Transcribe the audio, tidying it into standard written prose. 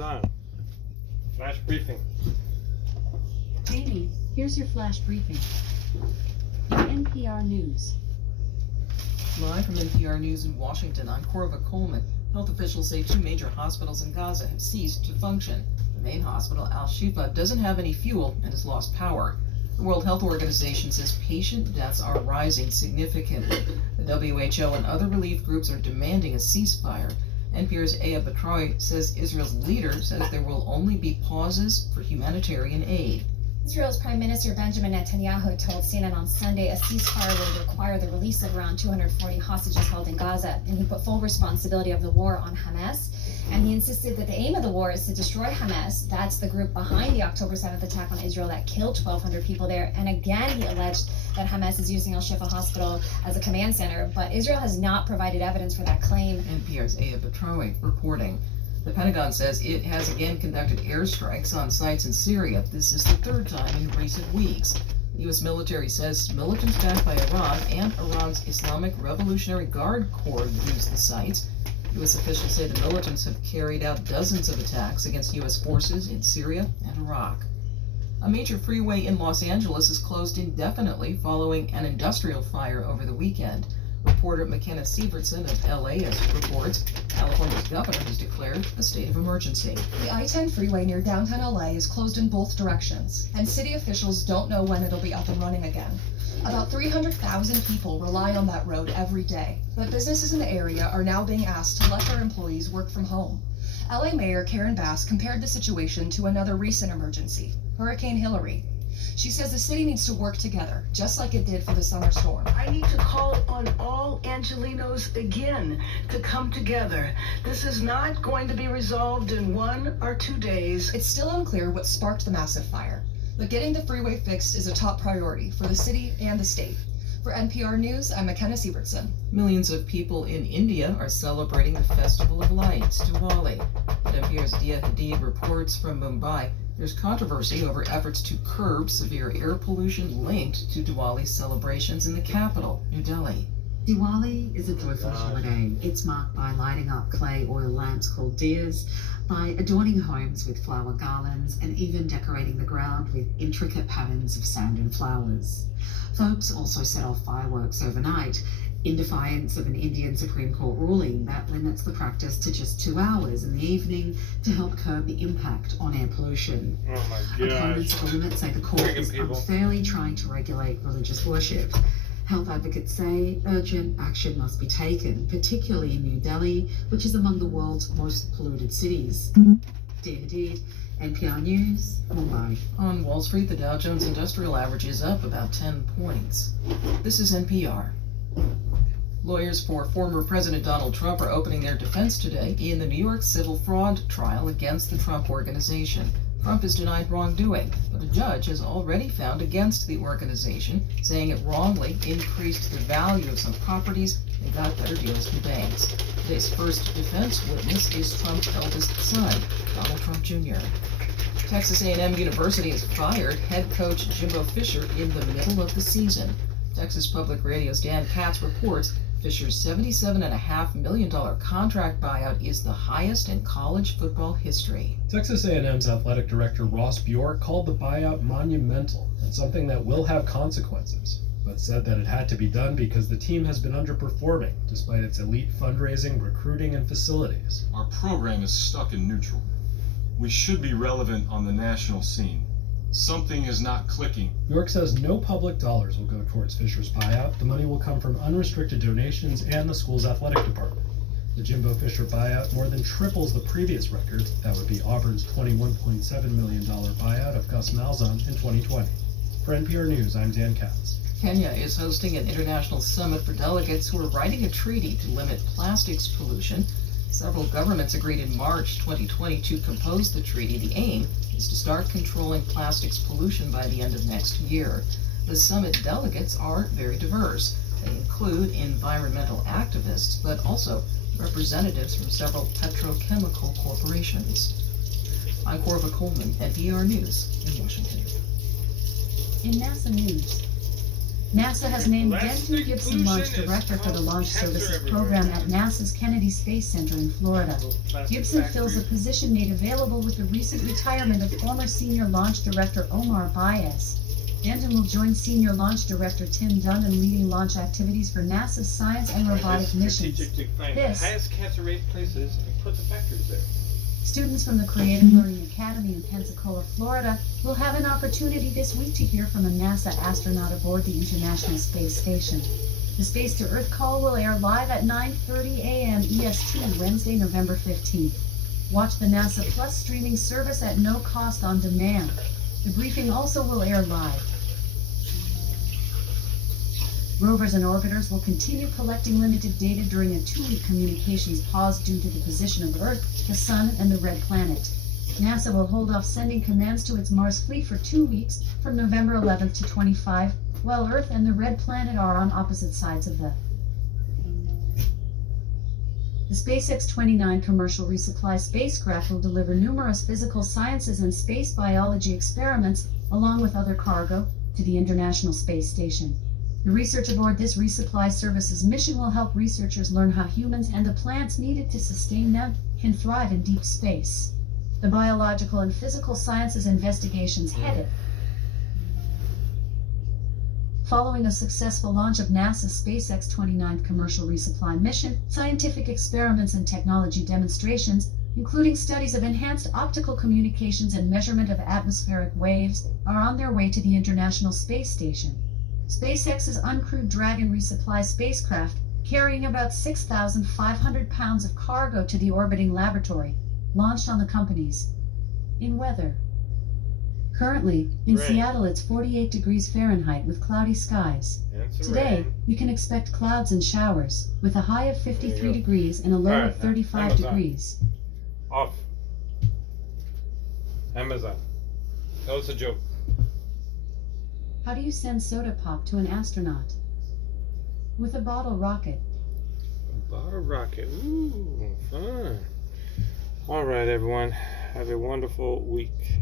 on. Flash briefing. Jamie, here's your flash briefing. In NPR News. Live from NPR News in Washington, I'm Corva Coleman. Health officials say 2 major hospitals in Gaza have ceased to function. The main hospital, Al-Shifa, doesn't have any fuel and has lost power. The World Health Organization says patient deaths are rising significantly. The WHO and other relief groups are demanding a ceasefire. NPR's Aya Batroy says Israel's leader says there will only be pauses for humanitarian aid. Israel's Prime Minister Benjamin Netanyahu told CNN on Sunday a ceasefire would require the release of around 240 hostages held in Gaza, and he put full responsibility of the war on Hamas. And he insisted that the aim of the war is to destroy Hamas. That's the group behind the October 7th attack on Israel that killed 1,200 people there. And again, he alleged that Hamas is using Al-Shifa Hospital as a command center, but Israel has not provided evidence for that claim. NPR's Aya Batroy reporting. The Pentagon says it has again conducted airstrikes on sites in Syria. This is the 3rd time in recent weeks. The U.S. military says militants backed by Iran and Iran's Islamic Revolutionary Guard Corps used the sites. U.S. officials say the militants have carried out dozens of attacks against U.S. forces in Syria and Iraq. A major freeway in Los Angeles is closed indefinitely following an industrial fire over the weekend. Reporter McKenna Sievertson of LAist reports California's governor has declared a state of emergency. The I-10 freeway near downtown LA is closed in both directions, and city officials don't know when it'll be up and running again. About 300,000 people rely on that road every day, but businesses in the area are now being asked to let their employees work from home. LA Mayor Karen Bass compared the situation to another recent emergency, Hurricane Hilary. She says the city needs to work together, just like it did for the summer storm. I need to call on all Angelinos again to come together. This is not going to be resolved in 1 or 2 days. It's still unclear what sparked the massive fire, but getting the freeway fixed is a top priority for the city and the state. For NPR News, I'm McKenna Sievertson. Millions of people in India are celebrating the Festival of Lights, Diwali. But NPR's Dia Hadid reports from Mumbai. There's controversy over efforts to curb severe air pollution linked to Diwali celebrations in the capital, New Delhi. Diwali is a joyful holiday. It's marked by lighting up clay oil lamps called diyas, by adorning homes with flower garlands, and even decorating the ground with intricate patterns of sand and flowers. Folks also set off fireworks overnight, in defiance of an Indian Supreme Court ruling that limits the practice to just 2 hours in the evening to help curb the impact on air pollution. Oh my gosh. Opponents of the limit say the court is unfairly trying to regulate religious worship. Health advocates say urgent action must be taken, particularly in New Delhi, which is among the world's most polluted cities. Dia Hadid, NPR News, Mumbai. On Wall Street, the Dow Jones Industrial Average is up about 10 points. This is NPR. Lawyers for former President Donald Trump are opening their defense today in the New York civil fraud trial against the Trump Organization. Trump has denied wrongdoing, but a judge has already found against the organization, saying it wrongly increased the value of some properties and got better deals from banks. Today's first defense witness is Trump's eldest son, Donald Trump Jr. Texas A&M University has fired head coach Jimbo Fisher in the middle of the season. Texas Public Radio's Dan Katz reports Fisher's $77.5 million contract buyout is the highest in college football history. Texas A&M's athletic director Ross Bjork called the buyout monumental and something that will have consequences, but said that it had to be done because the team has been underperforming despite its elite fundraising, recruiting, and facilities. Our program is stuck in neutral. We should be relevant on the national scene. Something is not clicking. York says no public dollars will go towards Fisher's buyout. The money will come from unrestricted donations and the school's athletic department. The Jimbo Fisher buyout more than triples the previous record. That would be Auburn's $21.7 million buyout of Gus Malzahn in 2020. For NPR News, I'm Dan Katz. Kenya is hosting an international summit for delegates who are writing a treaty to limit plastics pollution. Several governments agreed in March 2020 to compose the treaty. The aim is to start controlling plastics pollution by the end of next year. The summit delegates are very diverse. They include environmental activists, but also representatives from several petrochemical corporations. I'm Corva Coleman, NPR News in Washington. In NASA News. NASA has named Plastic Denton Gibson Launch pollution is Director for the causing Launch cancer Services everywhere. program at NASA's Kennedy Space Center in Florida. Plastic Gibson fills a factories. position made available with the recent retirement of former Senior Launch Director Omar Baez. Denton will join Senior Launch Director Tim Dunn in leading launch activities for NASA's science and robotic It's missions. strategic to find the This- highest cancer rate places and put the factories there. Students from the Creative Learning Academy in Pensacola, Florida, will have an opportunity this week to hear from a NASA astronaut aboard the International Space Station. The Space to Earth call will air live at 9:30 a.m. EST, Wednesday, November 15th. Watch the NASA Plus streaming service at no cost on demand. The briefing also will air live. Rovers and orbiters will continue collecting limited data during a 2-week communications pause due to the position of Earth, the Sun, and the Red Planet. NASA will hold off sending commands to its Mars fleet for 2 weeks, from November 11th to 25, while Earth and the Red Planet are on opposite sides of the SpaceX-29 commercial resupply spacecraft will deliver numerous physical sciences and space biology experiments, along with other cargo, to the International Space Station. The research aboard this resupply services mission will help researchers learn how humans and the plants needed to sustain them can thrive in deep space. The biological and physical sciences investigations headed. Following a successful launch of NASA's SpaceX-29 commercial resupply mission, scientific experiments and technology demonstrations, including studies of enhanced optical communications and measurement of atmospheric waves, are on their way to the International Space Station. SpaceX's uncrewed Dragon resupply spacecraft, carrying about 6,500 pounds of cargo to the orbiting laboratory, launched on the company's in weather. Currently, in Rain. Seattle it's 48 degrees Fahrenheit with cloudy skies. And some Today, rain. you can expect clouds and showers, with a high of There 53 you go. degrees and a low Alright, of 35 Amazon. degrees. Off. Amazon. That was a joke. How do you send soda pop to an astronaut? With a bottle rocket. Bottle rocket. Ooh, fun. All right, everyone. Have a wonderful week.